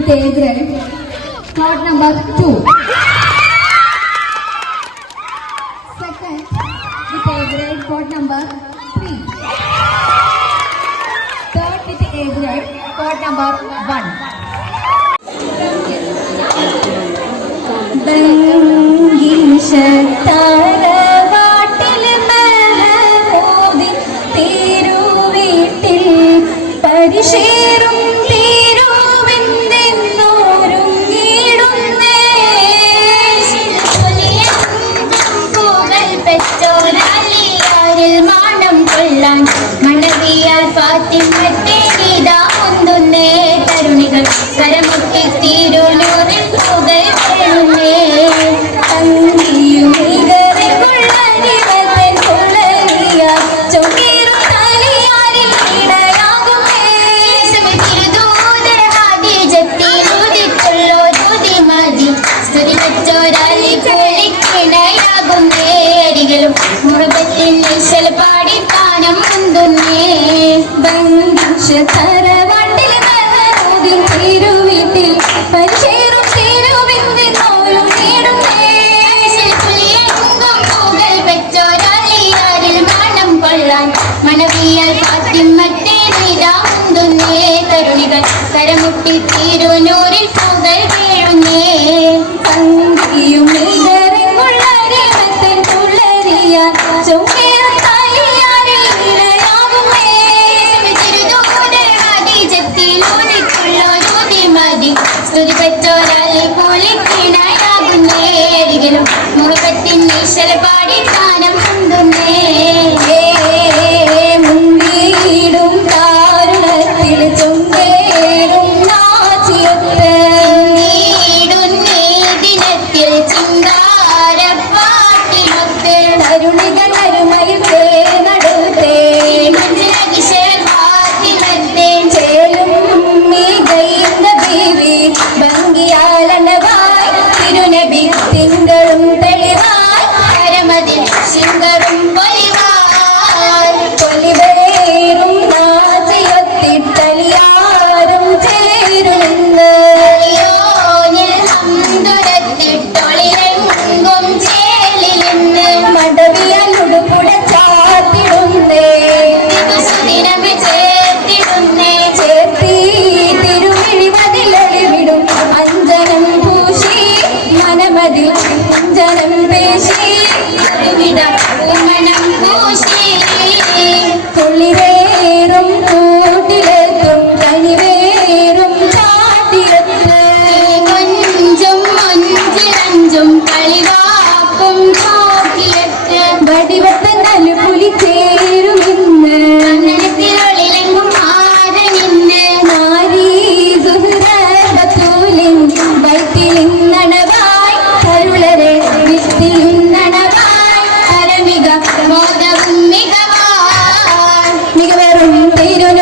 with A grade, court number 2. Second with A grade, court number 3. Third with A grade, court number 1. പരിശേരും മാണം കൊള്ളാൻ മണവിയാർ ഫാത്തിമത്തെ ഗീതാ മുന്തുന്നേ തരുണികൾ കരമുട്ടി തീരുനൂറിൽ പുകൾ വേണുന്നേ തങ്കിയും തറവാട്ടിൽ തിരുവീട്ടിൽ പരിശേറും തിരുവിന്ദിന്നോരും പെറ്റോരാളിയാരിൽ മണം കൊള്ളാൻ മണവിയാൽ ഫാത്തിമത്തെ നീതാ മുന്തുന്നേ തരുണികൾ കരമുട്ടി തിരുനൂറിൽ പുകൾ വീഴുന്നേ പങ്കിയും മുഖത്തിൻ ഈശ്വര പാടി ഗാനം കൊണ്ടുന്നേ മുന്നീടും താരുണത്തിൽ ചുങ്കേറും നാച്ചിയത്ത് നീടുന്നേ ദിനത്തിൽ ചിങ്കാരപ്പാട്ടിലൊത്ത് തരുണികൾ അരുമയിൽ നടുത്തേ മഞ്ജുലകിശാത്തിമത്തെ ചേലും മീ ഗൈന്ദ ബീവി ഭംഗിയാലനവായി തിരുനബി തിങ്കളും തെളിവായി കരമതിൽ ശിങ്കറും പൊലിവേറും നാചിയൊത്തിട്ടലിയാരും ചേരുമെന്ന് ഹന്തുരത്തിട്ടൊളിരെങ്കും ചേലിലെന്ന് മടവിയലുടുപുട ചാത്തിടുന്നേ സുദിനമി ചേർത്തിടുന്നേ ചേർത്തി തിരുമിഴിമതിലൊളിവിടും അഞ്ജനം പൂശി മനമതിൽ കുഞ്ചനം പേശി മണം പൂശി കുളിരേറും കൂട്ടിലെത്തും കണിവേറും ചാട്ടിയെത്ത് കൊഞ്ചും മഞ്ചിരഞ്ചും കളിവാക്കും നോക്കിയെത്ത് വടിവെപ്പൻ തലുപുലി ചേരുമിന്ന് അന്നത്തിലൊളിലെങ്കും മാറിനിന്ന് നാരീ സുഹൃതൂലിൻ വൈത്തിലിന്നണവായി കരുളരെ വിത്തിലിന്നണവായി അരമിക മോദവും മികവാൻ മികവറും തിരുന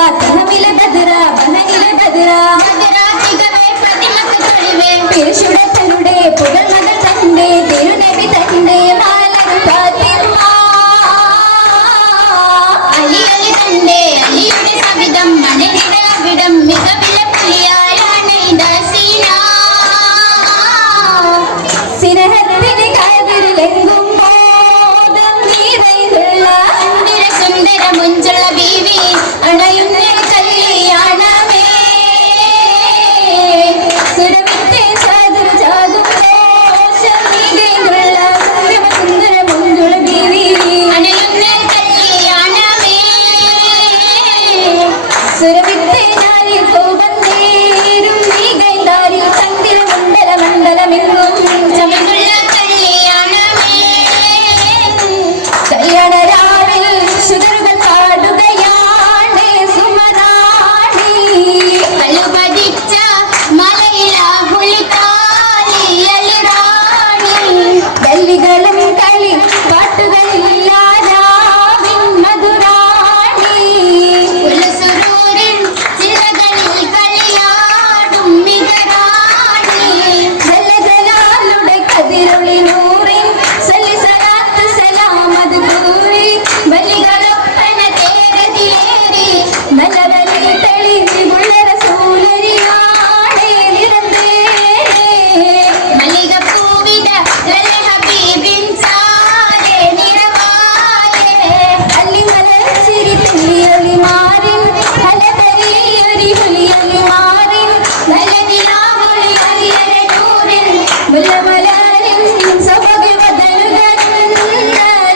തഹമിലെ ബദറ ബഹനിലെ ബദറ പിരിശുടത്തരുടെ പുകഴ്മകൾ തന്റെ തിരുനബി തന്റെ മാലർ ഫാത്തിമ അലി അലി തന്റെ അലിയുടെ സവിധം മണലിട അവിടം മികവിലെ പുലിയായാണ് ദാസീന സിനഹത്തിന് കതിരിലെങ്കും ബോധം നീറൈതുള്ള സുന്ദര മുഞ്ചുള്ള ബീവി അണയുന്ന കല്യാണമേ സുരവിത്തെ സാദര ജാഗും ദോഷം നീങ്ങുള്ള സുന്ദര മുഞ്ചുള്ള ബീവി അണയുന്ന കല്യാണമേ സുരവിത്തെ നാരി കോപന്തേരും നീങ്ങാരി ചന്ദ്ര മണ്ഡല മണ്ഡലമെങ്ങും ചമിഴുള്ള കല്യാണമേ കല്യാണ രാവിൽ ശുതരുകൾ പാടുകയാണ് സുമറാണി കലുപതിച്ച മലയിലാഹുളിക്കാലി അലിറാണി ഗല്ലികളും കളി പാട്ടുകളില്ലാരാവിൻ മധുരാണി ഉലസുരൂരിൻ ചിറകളിൽ കളിയാടും മികറാണി ജലജലാലുടെ കതിരൊളിനൂറിൻ സല്ലി സലാത്ത് സലാമത് കൂറി ബലികളൊപ്പന തേരതിയേറി മലവലി തെളിഞ്ഞുള്ള റസൂലരിയാണേ നിരന്തേരേ മല്ലികപ്പൂവിട ലല ഹബീബിൻ ചാരേ നിറവായേ അല്ലിമലർ ചിരി തുള്ളിയൊളി മാറിൻ ഹലതരിയൊരി ഹുലിയൊളി മാറിൻ നല്ലനിലാമൊളി അരിയരനൂറിൻ മുല്ലമലരിൻ സബക്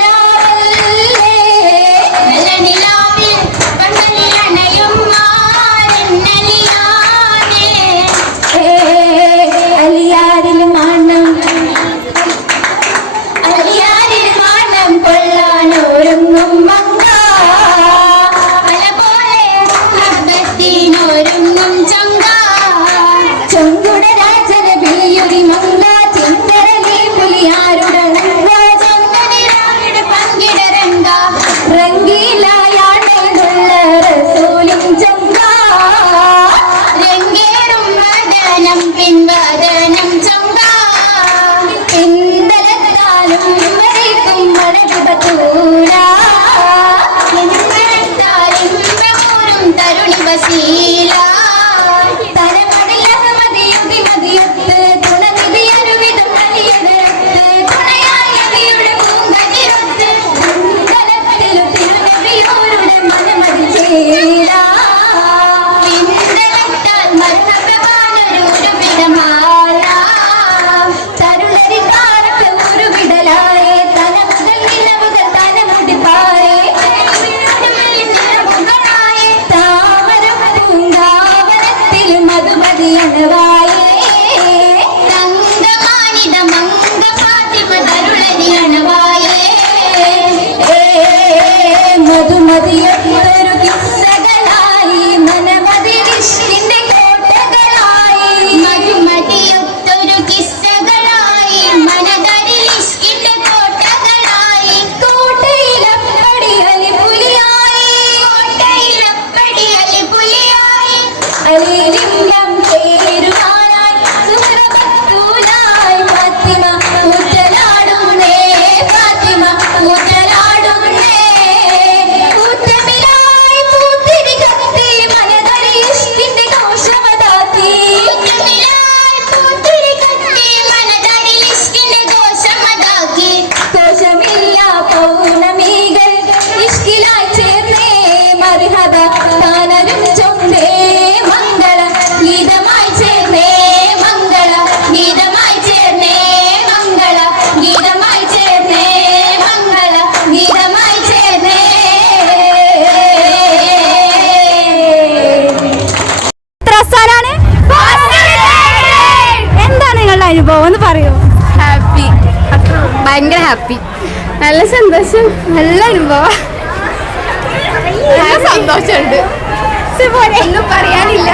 വദലുകന്നരാവല്ലേ നല്ലനിലാവിൽ പന്തലിലണയും മാറിൻ അലിയാനേ അലിയാരിൽ മണം അലിയാരിൽ മണം കൊള്ളാനൊരുങ്ങും മങ്ക അലപോലെ ഹബ്ബത്തിനൊരുങ്ങും ചങ്ക ചൊങ്കുട രാജന ബിളിയൊരി മങ്ക ചിന്തരലി പുലിയാരുടെ ചൊങ്കനിരാവിട പങ്കിടരങ്ക റംഗീലായാണ്ടുള്ള റസൂലിൻ ചങ്ക രംഗേറും വദനം പിൻവദനം ചങ്ക പിന്തലത്താലും വരയ്ക്കും മഴവിപത്തൂര ഇമ്പമൂരും തരുണി വസീല തലമടിൽ അഹമ്മദിയുതി മതിയൊത്ത് തുണനിധി അരുവിധം അലിയുടരത്ത് തുണയായ നബിയുടെ പൂങ്കതിരൊത്ത് മണ്ഡലത്തിലും തിരുനബിയോരുടെ മനമതിൽ ചേര പിന്തലത്താൽ മർഹബവാനൊരു വിടമാല തരുളരിക്കാർക്ക് ഒരു വിടലായേ തലമുതൽ നിലവുകൾ തലമുടിപ്പായേ താമരം പൂങ്കാവനത്തിൽ മധുമതിയണവായേ തങ്കമാനിത മങ്ക ഫാത്തിമ തരുളരിയണവായേ മധുമതിയൊരു കിസ്സകളായി മനമതി ഇഷ്കിന്റെ കോട്ടകളായി മധുമതിയൊത്തൊരു കിസ്സകളായി മനതരിൽ ഇഷ്കിന്റെ കോട്ടകളായി കോട്ടയിലപ്പടി അലിപുലിയായി കോട്ടയിലപ്പടി അലിപുലിയായി അലിലിംഗം ചേരുവാനായി സുഹൃബത്തൂലായി ഫാത്തിമ ഊറ്റലാടുന്നേ ഫാത്തിമ ഊറ്റലാടുന്നേ ഊറ്റമിലായി പൂത്തിരി കത്തി മനതരി ഇഷ്കിന്റെ കോശമതാത്തി ഊറ്റമിലായി പൂത്തിരി കത്തി മനതരി ഇഷ്കിന്റെ കോശമതാക്കി കോശമില്ല പൗർണമികൾ ഇഷ്കിലായി ചേർന്നേ മർഹബ താനരും ചൊന്നേ മംഗള ഗീതമായി ചേർന്നേ മംഗള ഗീതമായി ചേർന്നേ മംഗള ഗീതമായി ചേർന്നേ മംഗള ഗീതമായി ചേർന്നേ ാണ് എന്താണ് നിങ്ങളുടെ അനുഭവം ഒന്ന് പറയൂ. ഹാപ്പി, ഭയങ്കര ഹാപ്പി, നല്ല സന്തോഷം, നല്ല അനുഭവം, നല്ല സന്തോഷമുണ്ട്, ഒന്നും പറയാനില്ല.